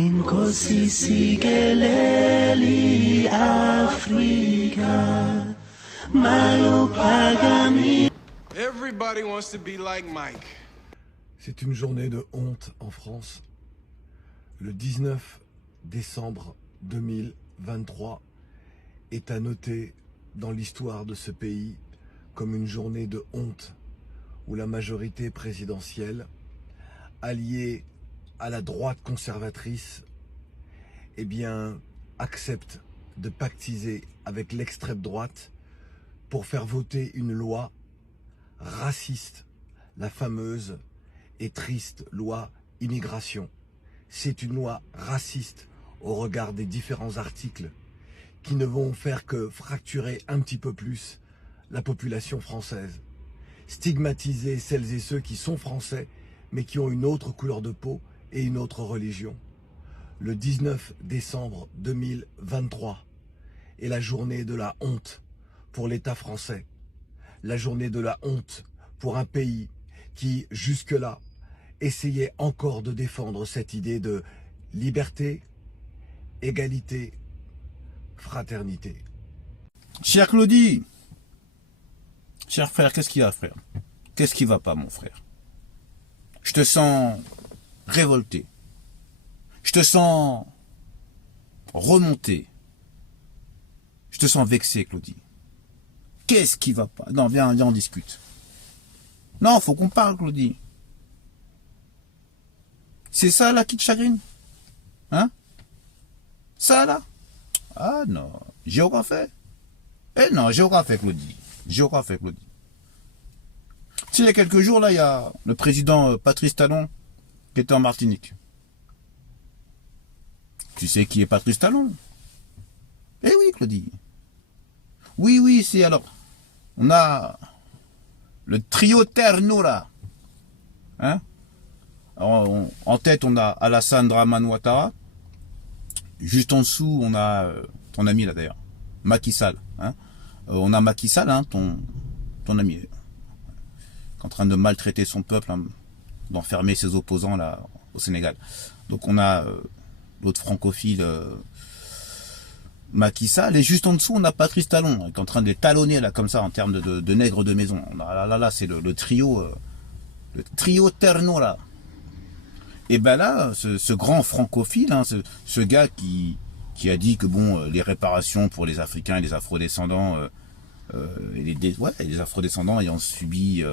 Inkosi sigeleli Africa Mayo pagami. Everybody wants to be like Mike. C'est une journée de honte en France. Le 19 décembre 2023 est à noter dans l'histoire de ce pays comme une journée de honte où la majorité présidentielle, alliée à la droite conservatrice, eh bien, accepte de pactiser avec l'extrême droite pour faire voter une loi raciste, la fameuse et triste loi immigration. C'est une loi raciste au regard des différents articles qui ne vont faire que fracturer un petit peu plus la population française. Stigmatiser celles et ceux qui sont français mais qui ont une autre couleur de peau et une autre religion. Le 19 décembre 2023 est la journée de la honte pour l'État français. La journée de la honte pour un pays qui, jusque-là, essayait encore de défendre cette idée de liberté, égalité, fraternité. Cher Claudie, cher frère, qu'est-ce qu'il y a, frère? Qu'est-ce qui va pas, mon frère? Je te sens révolté. Je te sens remonté. Je te sens vexé, Claudie. Qu'est-ce qui va pas? Non, viens, on discute. Non, faut qu'on parle, Claudie. C'est ça, là, qui te chagrine? Hein? Ça, là? Ah, non. J'ai aucun fait. Eh non, j'ai aucun fait, Claudie. J'ai aucun fait, Claudie. Tu sais, il y a quelques jours, là, il y a le président Patrice Talon qui était en Martinique. Tu sais qui est Patrice Talon? Eh oui, Claudie. Oui, oui, c'est alors. On a le trio Terno, là. Hein? Alors, en tête, on a Alassane Draman Ouattara. Juste en dessous, on a ton ami, là, d'ailleurs. Macky Sall. Hein? On a Macky Sall, hein, ton ami. Qui est en train de maltraiter son peuple, hein, d'enfermer ses opposants, là, au Sénégal. Donc, on a l'autre francophile, Macky Sall, et juste en dessous, on a Patrice Talon, qui est en train de les talonner, là, comme ça, en termes de nègres de maison. Là, c'est le trio Terno, là. Et ben là, ce grand francophile, hein, ce gars qui a dit que bon, les réparations pour les Africains et les Afrodescendants, les Afrodescendants ayant subi,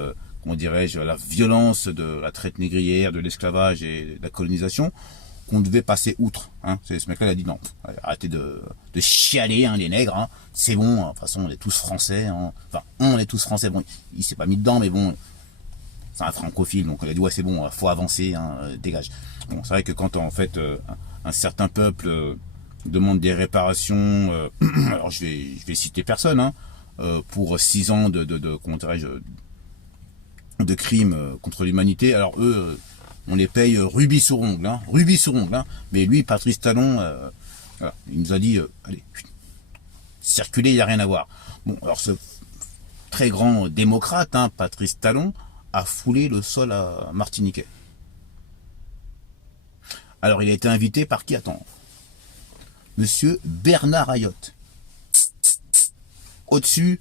comment dirais-je, la violence de la traite négrière, de l'esclavage et de la colonisation, qu'on devait passer outre. Hein. Ce mec-là, il a dit non, arrêtez de chialer, hein, les nègres, hein. C'est bon, hein, de toute façon, on est tous français. Hein. Enfin, on est tous français. Bon, il s'est pas mis dedans, mais bon, c'est un francophile, donc il a dit ouais, c'est bon, faut avancer, hein, dégage. Bon, c'est vrai que quand en fait un certain peuple demande des réparations, alors je vais citer personne, hein, pour 6 ans comment dirais-je, de crimes contre l'humanité. Alors eux, on les paye rubis sur ongle, hein, hein. Mais lui, Patrice Talon, voilà, il nous a dit allez, circuler, il n'y a rien à voir. Bon, alors ce très grand démocrate, hein, Patrice Talon, a foulé le sol à martiniquais. Alors il a été invité par qui? Attends. Monsieur Bernard Ayotte. Au-dessus,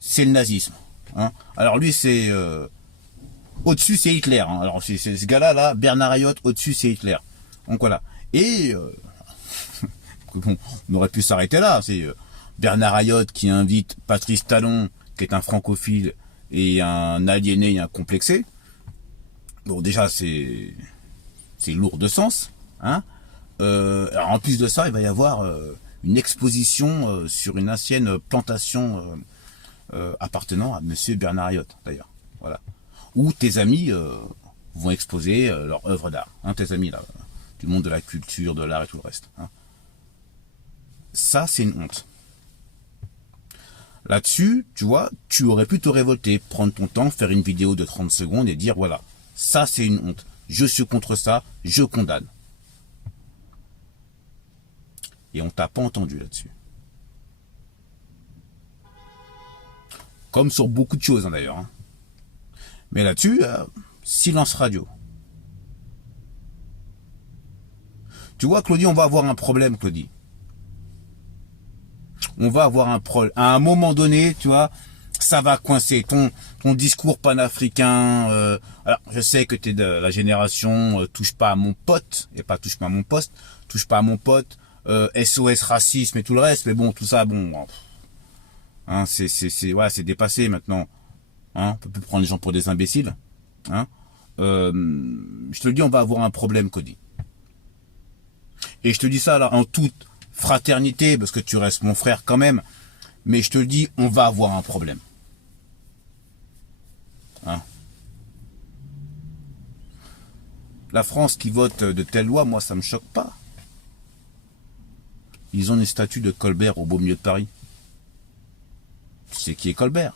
c'est le nazisme. Hein. Alors lui, c'est... au-dessus, c'est Hitler. Hein. Alors c'est ce gars-là, là, Bernard Ayotte, au-dessus, c'est Hitler. Donc voilà. Et... bon, on aurait pu s'arrêter là. C'est Bernard Ayotte qui invite Patrice Talon, qui est un francophile, et un aliéné et un complexé. Bon, déjà, c'est lourd de sens. Hein. Alors, en plus de ça, il va y avoir une exposition sur une ancienne plantation appartenant à monsieur Bernard Ayotte, d'ailleurs. Voilà. Où tes amis vont exposer leur œuvre d'art. Hein, tes amis, là, du monde de la culture, de l'art et tout le reste. Hein. Ça, c'est une honte. Là-dessus, tu vois, tu aurais pu te révolter, prendre ton temps, faire une vidéo de 30 secondes et dire, voilà, ça c'est une honte, je suis contre ça, je condamne. Et on t'a pas entendu là-dessus. Comme sur beaucoup de choses, hein, d'ailleurs. Hein. Mais là-dessus, silence radio. Tu vois, Claudie, on va avoir un problème, Claudie. On va avoir un problème. À un moment donné, tu vois, ça va coincer. Ton discours panafricain. Alors, je sais que tu es de la génération touche pas à mon pote, et pas touche pas à mon poste, touche pas à mon pote, SOS racisme et tout le reste. Mais bon, tout ça, bon, hein, c'est dépassé maintenant. Hein, on peut plus prendre les gens pour des imbéciles. Hein. Je te le dis, on va avoir un problème, Cody. Et je te dis ça là en toute fraternité, parce que tu restes mon frère quand même. Mais je te le dis, on va avoir un problème. Hein. La France qui vote de telles lois, moi ça me choque pas. Ils ont une statue de Colbert au beau milieu de Paris. Tu sais qui est Colbert?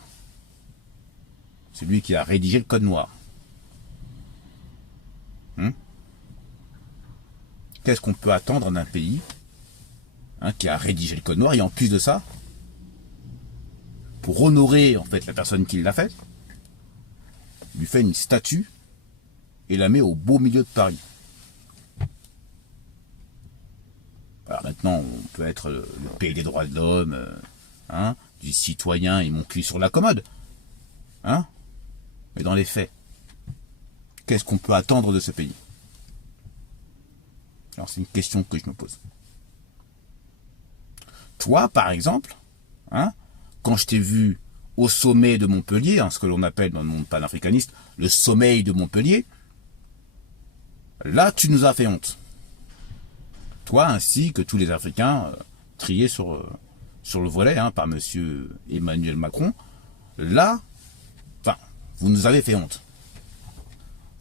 C'est lui qui a rédigé le code noir. Qu'est-ce qu'on peut attendre d'un pays qui a rédigé le code noir, et en plus de ça, pour honorer en fait la personne qui l'a fait, lui fait une statue et la met au beau milieu de Paris. Alors maintenant, on peut être le pays des droits de l'homme, du citoyen et mon cul sur la commode. Hein? Mais dans les faits, qu'est-ce qu'on peut attendre de ce pays? Alors c'est une question que je me pose. Toi, par exemple, quand je t'ai vu au sommet de Montpellier, ce que l'on appelle dans le monde panafricaniste le sommeil de Montpellier, là tu nous as fait honte. Toi ainsi que tous les Africains triés sur le volet par monsieur Emmanuel Macron, là, vous nous avez fait honte.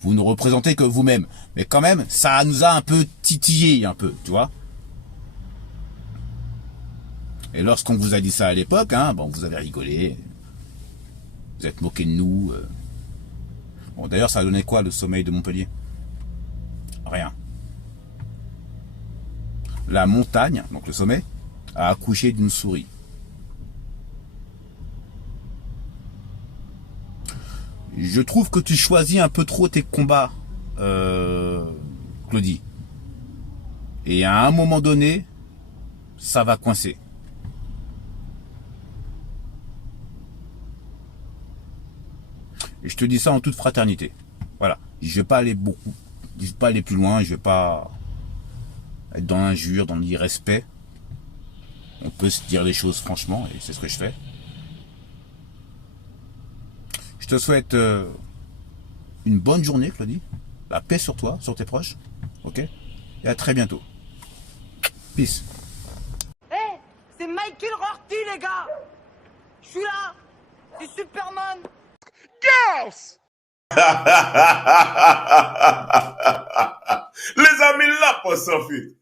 Vous ne représentez que vous-même. Mais quand même, ça nous a un peu titillé, tu vois. Et lorsqu'on vous a dit ça à l'époque, vous avez rigolé. Vous êtes moqué de nous. Bon, d'ailleurs, ça a donné quoi, le sommeil de Montpellier? Rien. La montagne, donc le sommet, a accouché d'une souris. Je trouve que tu choisis un peu trop tes combats, Claudie. Et à un moment donné, ça va coincer. Et je te dis ça en toute fraternité. Voilà. Je vais pas aller je vais pas aller plus loin, je vais pas être dans l'injure, dans l'irrespect. On peut se dire les choses franchement, et c'est ce que je fais. Je te souhaite une bonne journée, Claudie. La paix sur toi, sur tes proches. Ok? Et à très bientôt. Peace. Hey, c'est Michael Rorty, les gars. Je suis là. C'est Superman. Girls! Les amis là pour Sophie.